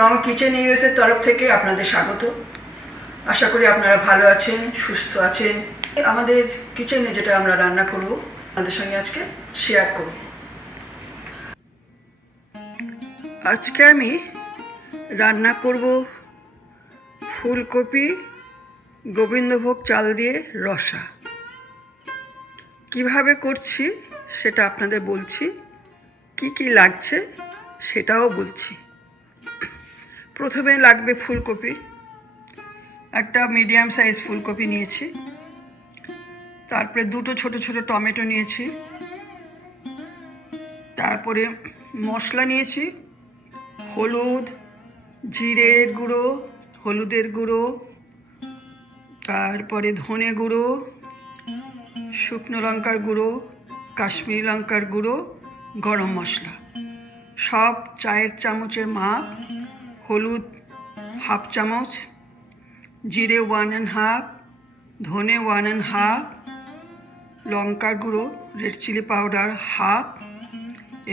রং kitchen ইউএসের তরফ থেকে আপনাদের স্বাগত। আশা করি আপনারা ভালো আছেন, সুস্থ আছেন। আমাদের কিচেনে যেটা আমরা রান্না করব, আপনাদের সঙ্গে আজকে শেয়ার করব। আজকে আমি রান্না করব ফুলকপি, গোবিন্দভোগ চাল দিয়ে রসা। কীভাবে করছি সেটা আপনাদের বলছি, কি কি লাগছে সেটাও বলছি। প্রথমে লাগবে ফুলকপি। একটা মিডিয়াম সাইজ ফুলকপি নিয়েছি। তারপরে দুটো ছোট ছোট টমেটো নিয়েছি। তারপরে মশলা নিয়েছি। হলুদ জিরের গুঁড়ো, হলুদের গুঁড়ো, তারপরে ধনে গুঁড়ো, শুকনো লঙ্কার গুঁড়ো, কাশ্মীরি লঙ্কার গুঁড়ো, গরম মশলা। সব চায়ের চামচের মাপ হলুদ হাফ চামচ, জিরে ওয়ান অ্যান্ড হাফ ধনে ওয়ান অ্যান্ড হাফ লঙ্কার গুঁড়ো রেড চিলি পাউডার হাফ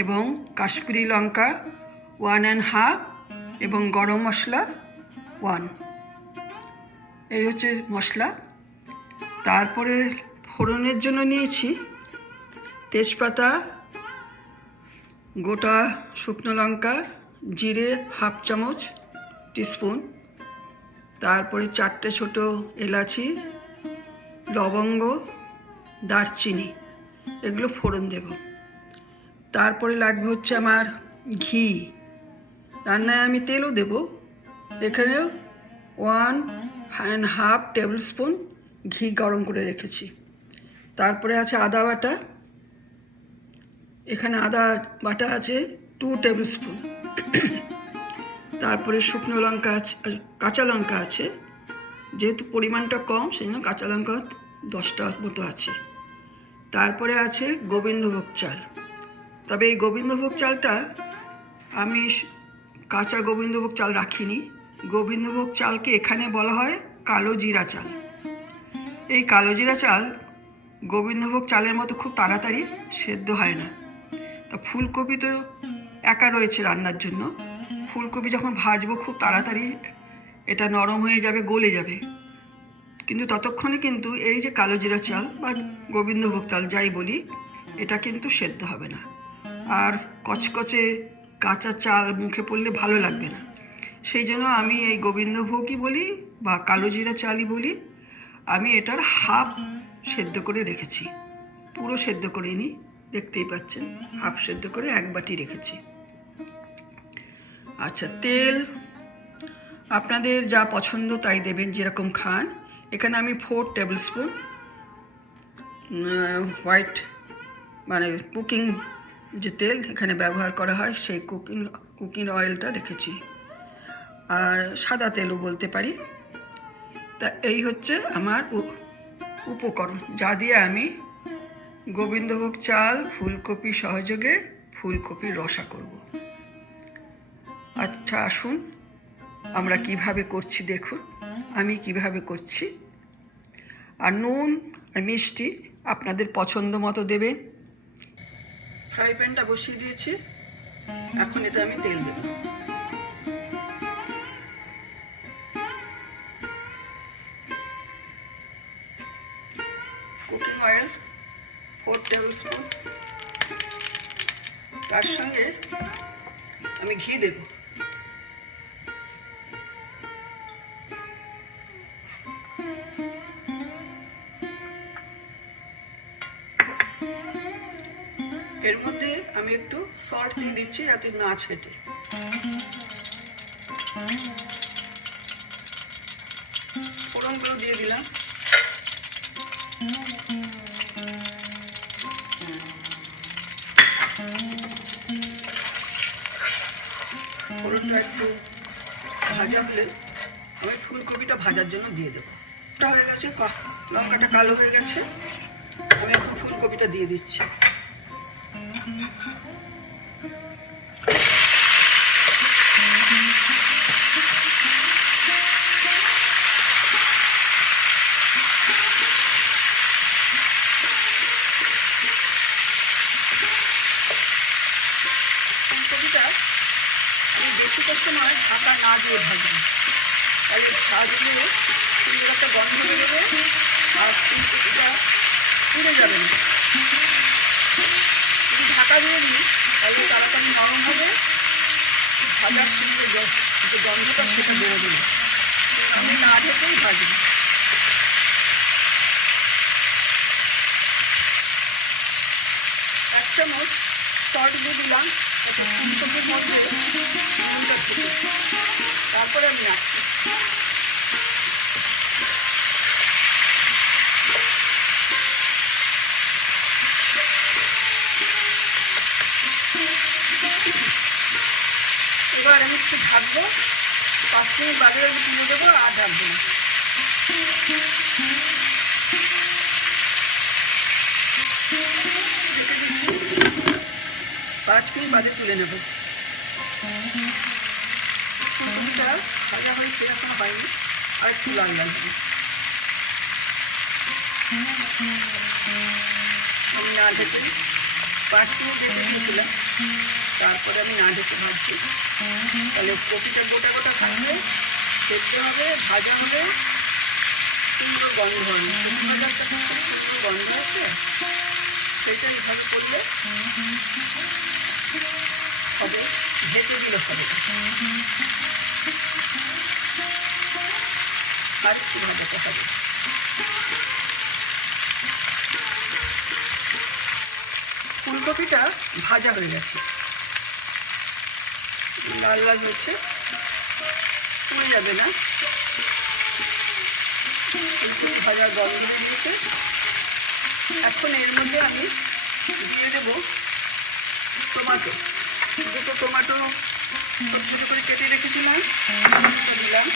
এবং কাশ্মীরি লঙ্কা ওয়ান অ্যান্ড হাফ এবং গরম মশলা ওয়ান এই হচ্ছে মশলা। তারপরে ফোড়নের জন্য নিয়েছি তেজপাতা, গোটা শুকনো লঙ্কা জিরে হাফ চামচ টিস্পুন, তারপরে চারটে ছোট এলাচি, লবঙ্গ, দারচিনি, এগুলো ফোড়ন দেব। তারপরে লাগবে হচ্ছে আমার ঘি। রান্নায় আমি তেলও দেব। এখানে one and half tablespoon ঘি গরম করে রেখেছি। তারপরে আছে আদা বাটা। এখানে আদা বাটা আছে টু টেবিল স্পুন তারপরে শুকনো লঙ্কা আছে কাঁচা লঙ্কা আছে। যেহেতু পরিমাণটা কম, সেই জন্য কাঁচা লঙ্কা দশটা মতো আছে। তারপরে আছে গোবিন্দভোগ চাল। তবে এই গোবিন্দভোগ চালটা আমি কাঁচা গোবিন্দভোগ চাল রাখিনি। গোবিন্দভোগ চালকে এখানে বলা হয় কালো জিরা চাল। এই কালো জিরা চাল গোবিন্দভোগ চালের মতো খুব তাড়াতাড়ি সেদ্ধ হয় না। তা ফুলকপি তো একা রয়েছে রান্নার জন্য। ফুলকপি যখন ভাজবো খুব তাড়াতাড়ি, এটা নরম হয়ে যাবে, গলে যাবে। কিন্তু ততক্ষণে কিন্তু এই যে কালো জিরা চাল বা গোবিন্দভোগ চাল যাই বলি, এটা কিন্তু সেদ্ধ হবে না। আর কচকচে কাঁচা চাল মুখে পড়লে ভালো লাগবে না। সেই জন্য আমি এই গোবিন্দভোগই বলি বা কালো জিরা চালই বলি, আমি এটার হাফ সেদ্ধ করে রেখেছি। পুরো সেদ্ধ করে নিই দেখতেই পাচ্ছেন, হাফ সেদ্ধ করে এক বাটি রেখেছি। আচ্ছা তেল। আপনাদের যা পছন্দ তাই দেবেন যেরকম খান। এখানে আমি ফোর টেবিল স্পুন হোয়াইট মানে কুকিং যে তেল এখানে ব্যবহার করা হয়, সেই কুকিং কুকিং অয়েলটা রেখেছি। আর সাদা তেলও বলতে পারি। তা এই হচ্ছে আমার উপকরণ। যা দিয়ে আমি গোবিন্দভোগ চাল, ফুলকপি সহযোগে ফুলকপির রসা করব। আচ্ছা আসুন। আমরা কীভাবে করছি দেখুন। আমি কীভাবে করছি। আর নুন আর মিষ্টি আপনাদের পছন্দ মতো দেবেন। ফ্রাই প্যানটা বসিয়ে দিয়েছি। এখন এটা আমি তেল দেব। Cooking oil four tablespoon তার সঙ্গে আমি ঘি দেব। দিচ্ছি যাতে না ছেটে। ফোড়নগুলো দিয়ে দিলাম। ফোড়নটা একটু ভাজা হলে আমি ফুলকপিটা ভাজার জন্য দিয়ে দেবো। হয়ে গেছে লঙ্কাটা কালো হয়ে গেছে। আমি ফুলকপিটা দিয়ে দিচ্ছি। ক্যাপসিকার সময় ঢাকা না দিয়ে ভাজবে। তাহলে ভাজলে সুন্দর একটা গন্ধ বেরোবে আর ফুলকপিটা পুড়ে যাবে না। যদি ঢাকা দিয়ে দিই, তাহলে তাড়াতাড়ি নরম হবে। ভাজার সুন্দর যে গন্ধটা সেটা বেরোবে না। আমি না ঢেকেই ভাজবো। এক চামচ সল্ট দিয়ে দিলাম। তারপরে আমি এবার আমি একটু ঢাকবো। পাঁচ মিনিট বাদে আমি তুলে দেবো আর ঢাকবো না। পাঁচ মিনিট বাদে তুলে নেব ফুলকপিটা ভাজা হয়েছে এখন হয়নি আর একটু লাল লাল আমি না ঢেকে পাঁচ মিনিট দিয়েছিলাম তারপরে আমি না ঢেকে ভাজছি তাহলে কপিটা গোটা গোটা থাকবে সেদ্ধ হবে ভাজা হবে সুন্দর গন্ধ হবে গন্ধ আছে সেটা এইভাবে করলে হবে ভেজে দিলে হবে আর একটু ভাজাতে হবে ফুলকপিটা ভাজা হয়ে গেছে। লাল লাল হচ্ছে পুড়ে যাবে না। ফুলকপি ভাজার গন্ধ দিয়েছে এখন এর মধ্যে আমি দিয়ে দেবো টমাটো। দুটো টমাটো ছোটো করে কেটে রেখেছিলাম দিলাম।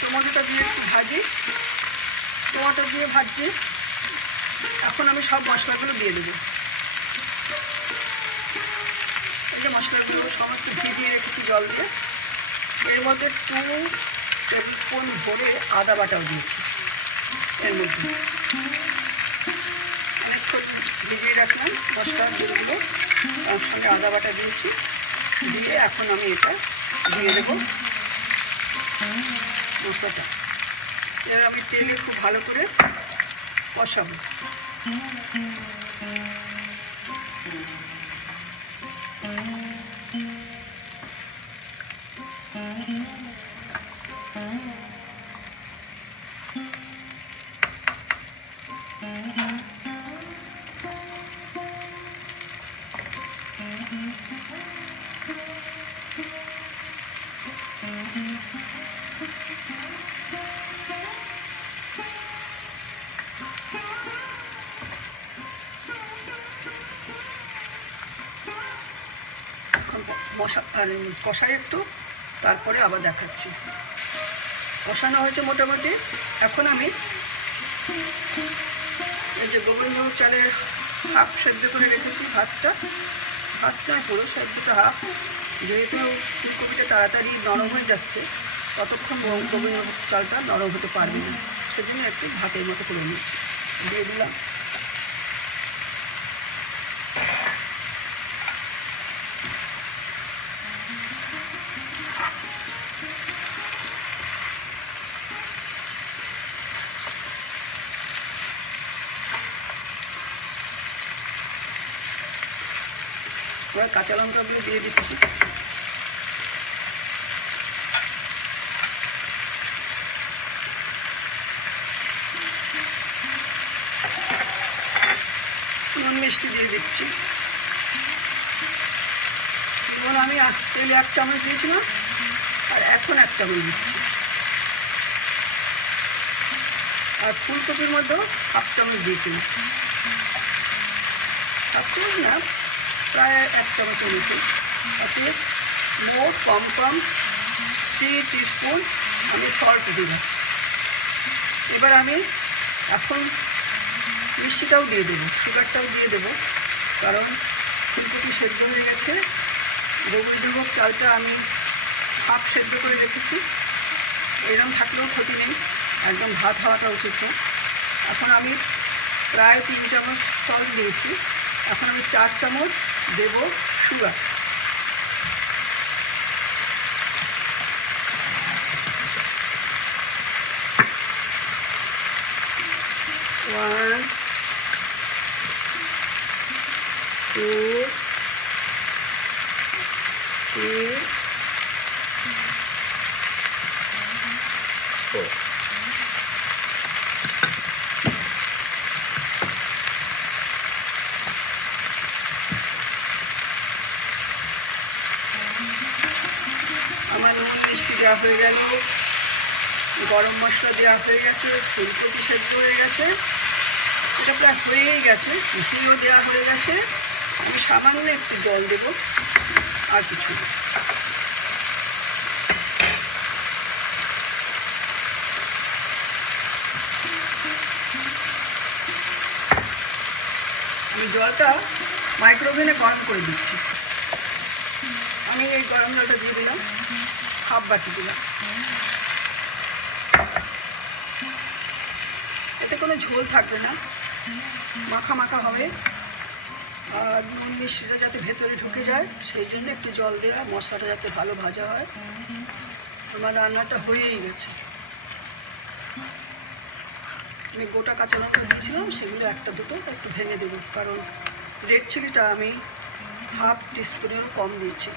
টমেটোটা দিয়ে একটু ভাজি। টমেটো দিয়ে ভাজছি। এখন আমি সব মশলাগুলো দিয়ে দেবো। এই যে মশলাগুলো সমস্ত ভিজিয়ে রেখেছি জল দিয়ে। এর মধ্যে টু টেবিল স্পুন ভরে আদা বাটাও দিয়েছি। এর মধ্যে। ভিজিয়ে রাখলাম মশলার যেগুলো তার সঙ্গে আদা বাটা দিয়েছি। দিয়ে এখন আমি এটা দিয়ে দেবো মশলাটা। এবার আমি তেলে খুব ভালো করে কষাবো এখন মশা আর কষাই একটু, তারপরে আবার দেখাচ্ছি। কষানো হয়েছে মোটামুটি। এখন আমি এই যে গোবিন্দভোগ চালের হাফ সেদ্ধ করে রেখেছি ভাতটা। ভাতটা পুরো সেদ্ধটা হাফ। যেহেতু ফুলকপিটা তাড়াতাড়ি নরম হয়ে যাচ্ছে, ততক্ষণ গোবিন্দভোগ চালটা নরম হতে পারবে না। সেজন্য একটু ভাতের মতো করে নিচ্ছি। দিয়ে দিলাম। এবার কাঁচা লঙ্কাগুলো দিয়ে দিচ্ছি। নুন মিষ্টি দিয়ে দিচ্ছি। নুন আমি তেলে এক চামচ দিয়েছিলাম, আর এখন এক চামচ দিচ্ছি। আর ফুলকপির মধ্যেও হাফ চামচ দিয়েছিলাম। হাফ চামচ না প্রায় এক চামচ নিয়েছি। তাতে মোট কম কম থ্রি টিস্পুন আমি সল্ট দিলাম এবার আমি এখন মিষ্টিটাও দিয়ে দেবো সুগারটাও দিয়ে দেবো। কারণ ফুলকপি সেদ্ধ হয়ে গেছে। গোবিন্দভোগ চালটা আমি হাফ সেদ্ধ করে রেখেছি। এরকম থাকলেও ক্ষতি নেই, একদম ভাত হওয়াটা উচিত না। এখন আমি প্রায় তিন চামচ সল দিয়েছি। এখন আমি চার চামচ দেব sugar one two three four আমার নুন মিষ্টি দেওয়া হয়ে গেল। গরম মশলা দেওয়া হয়ে গেছে ফুলকপি সেদ্ধ হয়ে গেছে। এটা প্রায় হয়েই গেছে, ঘিও দেওয়া হয়ে গেছে। আমি সামান্য একটু জল দেব, আর কিছু। আমি জলটা মাইক্রোওভেনে গরম করে দিচ্ছি। আমি এই গরম জলটা দিয়ে দিলাম। হাফ বাটি দিলাম। এতে কোনো ঝোল থাকবে না। মাখা মাখা হবে। আর নুন মিষ্টিটা যাতে ভেতরে ঢুকে যায়, সেই জন্য একটু জল দেওয়া মশলাটা যাতে ভালো ভাজা হয়। আমার রান্নাটা হয়েই গেছে। আমি গোটা কাঁচা লঙ্কা দিয়েছিলাম, সেগুলো একটা দুটো একটু ভেঙে দেবো, কারণ রেড চিলিটা আমি হাফ টিস্পুনেরও কম দিয়েছি।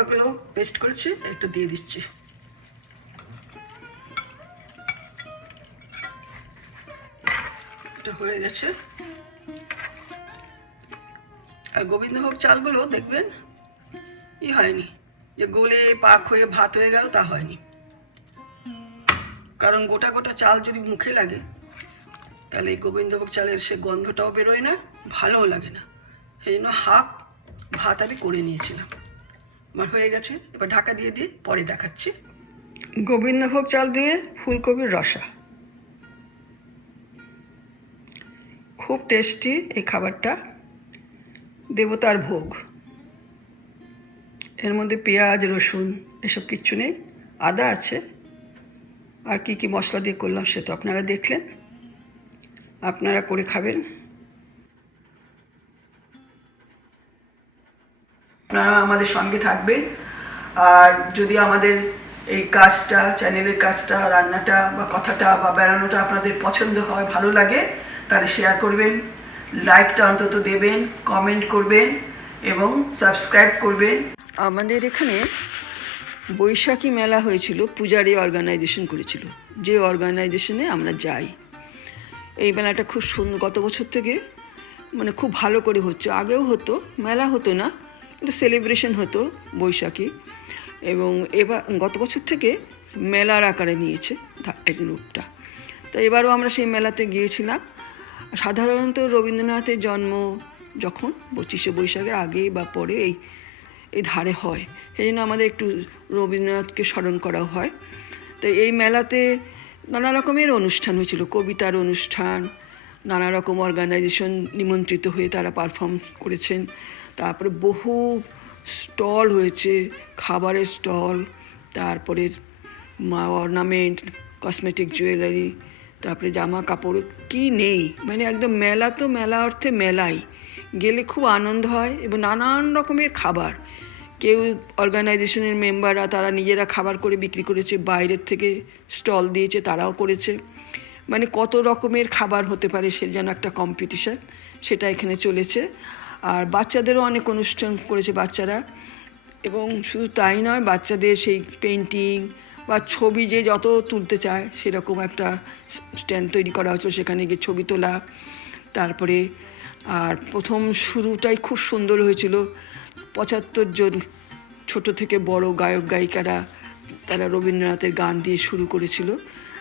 লঙ্কাগুলো পেস্ট করেছি, একটু দিয়ে দিচ্ছি। এটা হয়ে গেছে। আর গোবিন্দভোগ চালগুলো দেখবেন, ই হয়নি। যে গোলে পাক হয়ে ভাত হয়ে গেল, তা হয়নি। কারণ গোটা গোটা চাল যদি মুখে লাগে, তাহলে এই গোবিন্দভোগ চালের সে গন্ধটাও বেরোয় না, ভালোও লাগে না। সেই জন্য হাফ ভাত আমি করে নিয়েছিলাম। আমার হয়ে গেছে। এবার ঢাকা দিয়ে দিয়ে পরে দেখাচ্ছি। গোবিন্দভোগ চাল দিয়ে ফুলকপির রসা। খুব টেস্টি এই খাবারটা। দেবতার ভোগ। এর মধ্যে পেঁয়াজ, রসুন এসব কিচ্ছু নেই। আদা আছে। আর কি কি মশলা দিয়ে করলাম সে তো আপনারা দেখলেন। আপনারা করে খাবেন। আপনারা আমাদের সঙ্গে থাকবেন। আর যদি আমাদের এই কাজটা, চ্যানেলের কাজটা, রান্নাটা বা কথাটা বা বেড়ানোটা আপনাদের পছন্দ হয়, ভালো লাগে, তাহলে শেয়ার করবেন লাইকটা অন্তত দেবেন কমেন্ট করবেন এবং সাবস্ক্রাইব করবেন। আমাদের এখানে বৈশাখী মেলা হয়েছিল পূজারি অর্গানাইজেশন করেছিল। যে অর্গানাইজেশনে আমরা যাই। এই মেলাটা খুব সুন্দর গত বছর থেকে মানে খুব ভালো করে হচ্ছে। আগেও হতো, মেলা হতো না। কিন্তু সেলিব্রেশন হতো বৈশাখী এবং এবার, গত বছর থেকে মেলার আকারে নিয়েছে এর রূপটা। তো এবারও আমরা সেই মেলাতে গিয়েছিলাম। সাধারণত রবীন্দ্রনাথের জন্ম যখন পঁচিশে বৈশাখের আগে বা পরে এই এই ধারে হয়, সেই জন্য আমাদের একটু রবীন্দ্রনাথকে স্মরণ করাও হয়। তো এই মেলাতে নানা রকমের অনুষ্ঠান হয়েছিল, কবিতার অনুষ্ঠান, নানা রকম অর্গানাইজেশন নিমন্ত্রিত হয়ে তারা পারফর্ম করেছেন। তারপরে বহু স্টল হয়েছে, খাবারের স্টল, তারপরে অর্নামেন্ট, কসমেটিক জুয়েলারি, তারপরে জামা কাপড়, কি নেই? মানে একদম মেলা তো মেলা অর্থে মেলাই। গেলে খুব আনন্দ হয় এবং নানান রকমের খাবার। কেউ অর্গানাইজেশনের মেম্বাররা তারা নিজেরা খাবার করে বিক্রি করেছে, বাইরের থেকে স্টল দিয়েছে, তারাও করেছে। মানে কত রকমের খাবার হতে পারে সে যেন একটা কম্পিটিশান, সেটা এখানে চলেছে। আর বাচ্চাদেরও অনেক অনুষ্ঠান করেছে বাচ্চারা। এবং শুধু তাই নয়, বাচ্চাদের সেই পেন্টিং বা ছবি যে যত তুলতে চায়, সেরকম একটা স্ট্যান্ড তৈরি করা হয়েছিল। সেখানে গিয়ে ছবি তোলা, তারপরে আর প্রথম শুরুটাই খুব সুন্দর হয়েছিল। পঁচাত্তর জন ছোট থেকে বড় গায়ক, গায়িকারা, তারা রবীন্দ্রনাথের গান দিয়ে শুরু করেছিল।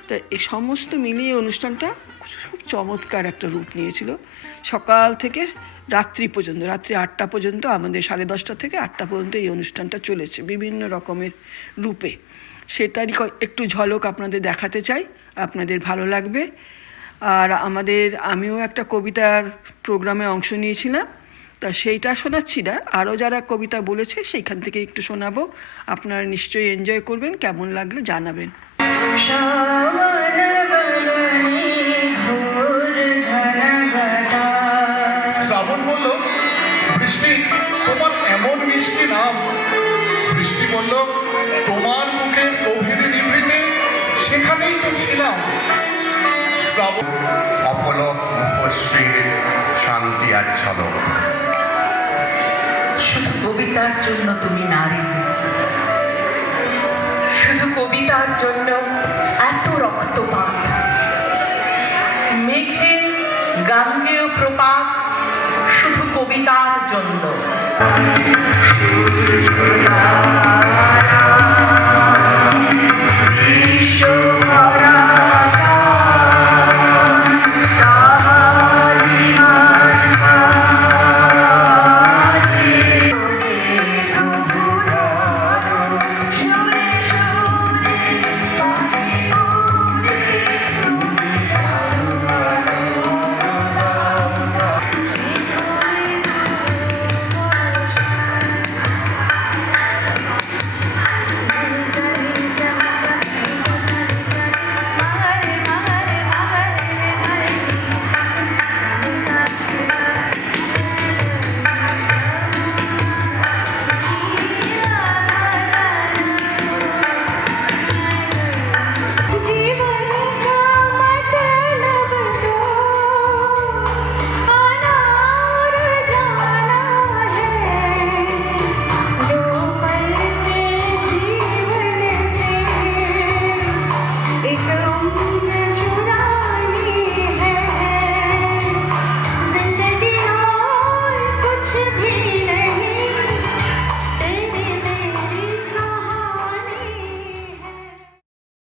তা এই সমস্ত মিলিয়ে অনুষ্ঠানটা খুব চমৎকার একটা রূপ নিয়েছিল। সকাল থেকে রাত্রি পর্যন্ত, রাত্রি আটটা পর্যন্ত, আমাদের সাড়ে দশটা থেকে আটটা পর্যন্ত এই অনুষ্ঠানটা চলেছে বিভিন্ন রকমের রূপে। সেটারই একটু ঝলক আপনাদের দেখাতে চাই, আপনাদের ভালো লাগবে। আর আমাদের, আমিও একটা কবিতার প্রোগ্রামে অংশ নিয়েছিলাম, তা সেইটা শোনাচ্ছি না। আরও যারা কবিতা বলেছে সেইখান থেকে একটু শোনাবো। আপনারা নিশ্চয়ই এনজয় করবেন, কেমন লাগল জানাবেন। বলল, তোমার মুখের গভীর নিভৃতে সেখানেই তো ছিলাম। অপলক মুখশ্রীর শান্তি আর ঝলক। শুধু কবিতার জন্য তুমি নারী। শুধু কবিতার জন্য এত রক্তপাত। মেঘে গাঙ্গেয় প্রপাত শুধু কবিতার জন্য। Thank you.